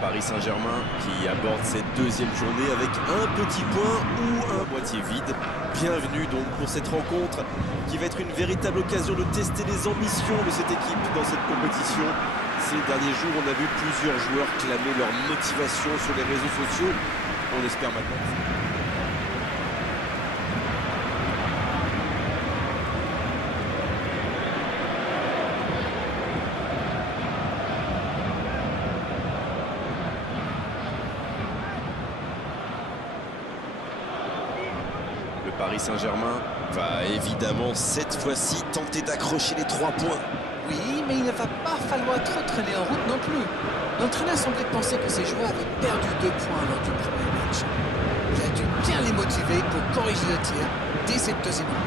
Paris Saint-Germain qui aborde cette deuxième journée avec un petit point ou un moitié vide. Bienvenue donc pour cette rencontre qui va être une véritable occasion de tester les ambitions de cette équipe dans cette compétition. Ces derniers jours, on a vu plusieurs joueurs clamer leur motivation sur les réseaux sociaux. On espère maintenant. Le Paris Saint-Germain va évidemment cette fois-ci tenter d'accrocher les 3 points. Oui, mais il ne va pas falloir trop traîner en route non plus. L'entraîneur semblait penser que ses joueurs avaient perdu 2 points lors du premier match. Il a dû bien les motiver pour corriger le tir dès cette deuxième minute.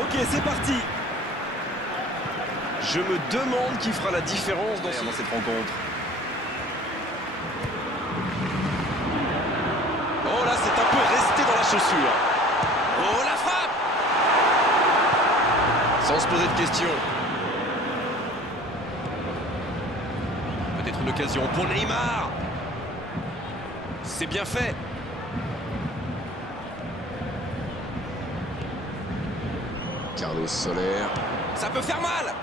Ok, c'est parti. Je me demande qui fera la différence dans cette rencontre. Oh là, c'est un peu resté dans la chaussure. Oh, la frappe! Sans se poser de questions. Peut-être une occasion pour Neymar. C'est bien fait. Carlos Soler. Ça peut faire mal.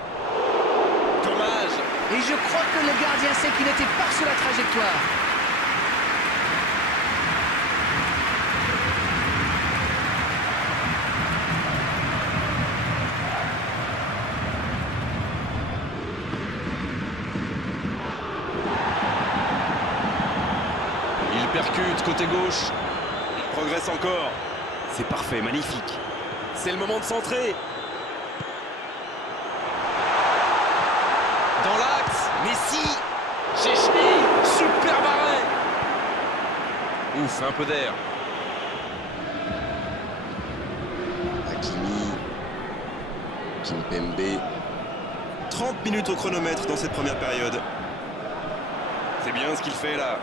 Dommage. Et je crois que le gardien sait qu'il n'était pas sur la trajectoire. Il percute côté gauche. Il progresse encore. C'est parfait, magnifique. C'est le moment de centrer. Dans l'axe, Messi, Chechny, super barré. Ouf, un peu d'air. Hakimi, Kimpembe. 30 minutes au chronomètre dans cette première période. C'est bien ce qu'il fait là.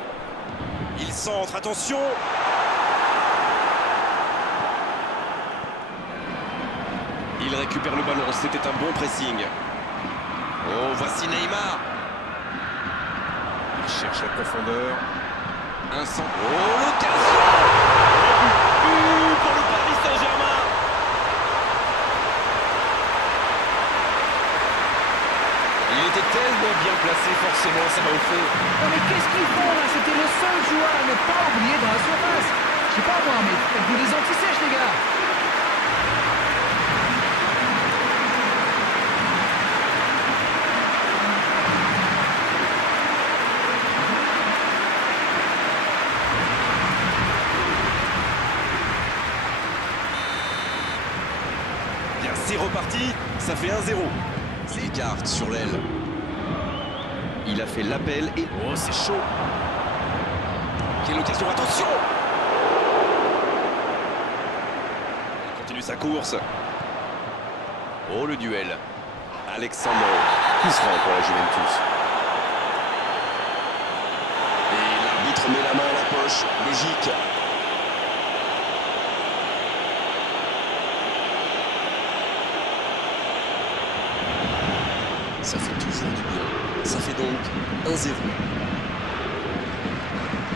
Il centre, attention. Il récupère le ballon, c'était un bon pressing. Oh, voici Neymar. Il cherche la profondeur. Un centre. Oh, l'occasion. Pour le Paris Saint-Germain. Il était tellement bien placé, forcément, ça va au fond. Non mais qu'est-ce qu'ils font là? C'était le seul joueur à ne pas oublier dans la surface. Je sais pas moi, mais faites-vous des anti-sèches les gars. C'est reparti, ça fait 1-0. Il écarte sur l'aile. Il a fait l'appel et... Oh, c'est chaud. Quelle occasion, attention. Il continue sa course. Oh, le duel. Alexandre, coup franc pour la Juventus. Et l'arbitre met la main à la poche. Logique. Ça fait toujours du bien. Ça fait donc 1-0.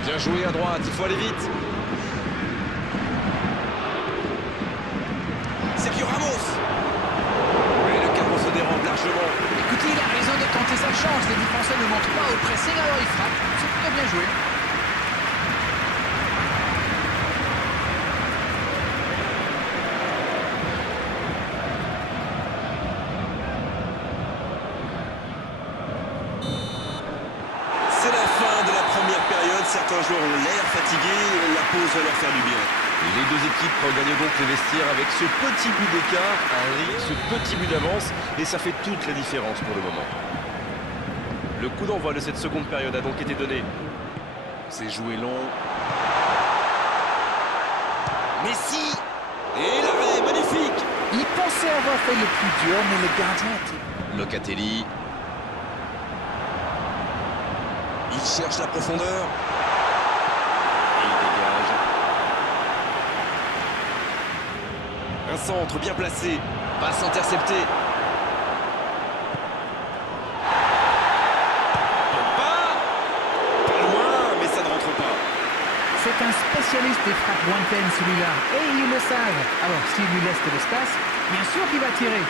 Bien joué à droite, il faut aller vite. Sergio Ramos. Et le cadre se dérobe largement. Écoutez, il a raison de tenter sa chance. Les défenseurs ne montent pas au pressing, alors il frappe. C'est plutôt bien joué. Certains joueurs ont l'air fatigués, la pause va leur faire du bien. Les deux équipes regagnent donc les vestiaires avec ce petit but d'écart, ce petit but d'avance, et ça fait toute la différence pour le moment. Le coup d'envoi de cette seconde période a donc été donné. C'est joué long. Messi. Et l'arrêt, magnifique. Il pensait avoir fait le plus dur, mais le gardien était... Locatelli. Il cherche la profondeur. Et il dégage. Un centre bien placé. Passe interceptée. Pas loin, mais ça ne rentre pas. C'est un spécialiste des frappes lointaines, celui-là. Et ils le savent. Alors, s'il lui laisse de l'espace, bien sûr qu'il va tirer.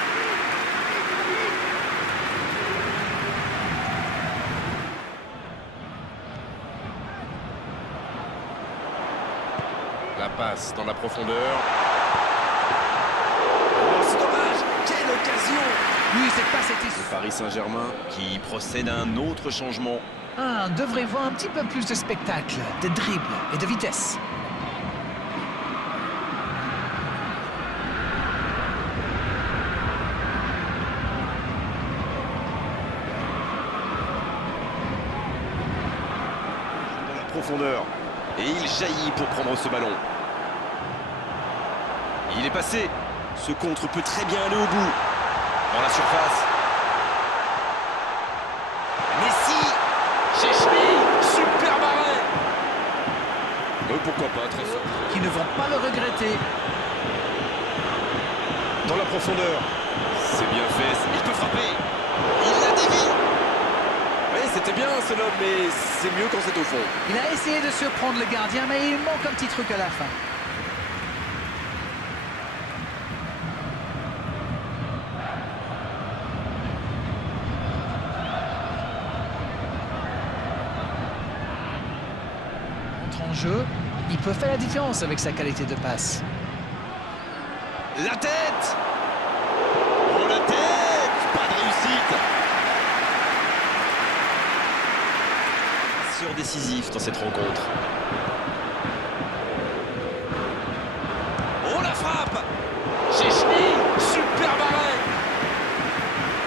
La passe dans la profondeur. Oh, c'est dommage. Quelle occasion! Oui, cette passe était... Paris Saint-Germain qui procède à un autre changement. Ah, on devrait voir un petit peu plus de spectacle, de dribble et de vitesse. Dans la profondeur. Et il jaillit pour prendre ce ballon. Il est passé. Ce contre peut très bien aller au bout. Dans la surface. Messi. Chechny. Super barré. Pourquoi pas, très fort. Qui ne vont pas le regretter. Dans la profondeur. C'est bien fait. Il peut frapper. Il la dévie. Oui, c'était bien ce lob, mais c'est mieux quand c'est au fond. Il a essayé de surprendre le gardien, mais il manque un petit truc à la fin. En jeu, il peut faire la différence avec sa qualité de passe. La tête! Oh, la tête! Pas de réussite! Décisif dans cette rencontre. Oh, la frappe! Chechny! Super barré!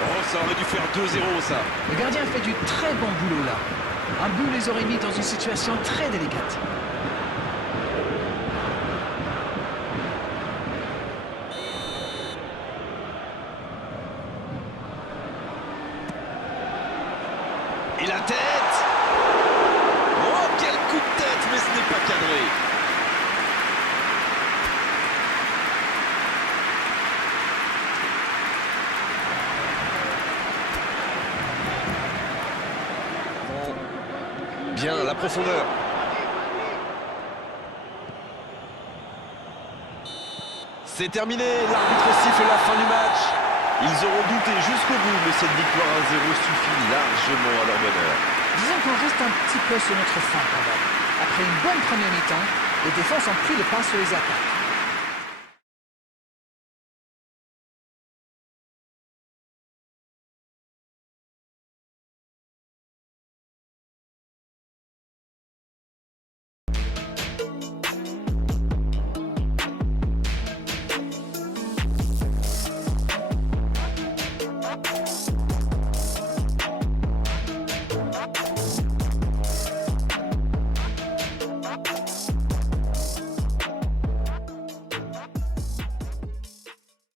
Oh, ça aurait dû faire 2-0, ça. Le gardien fait du très bon boulot, là. Un but les aurait mis dans une situation très délicate. Et la tête! Oh, quel coup de tête, mais ce n'est pas cadré. Bon. Bien, la profondeur. C'est terminé, l'arbitre siffle la fin du match. Ils auront douté jusqu'au bout, mais cette victoire 1-0 suffit largement à leur bonheur. Disons qu'on reste un petit peu sur notre fin quand même. Après une bonne première mi-temps, les défenses ont pris le pas sur les attaques.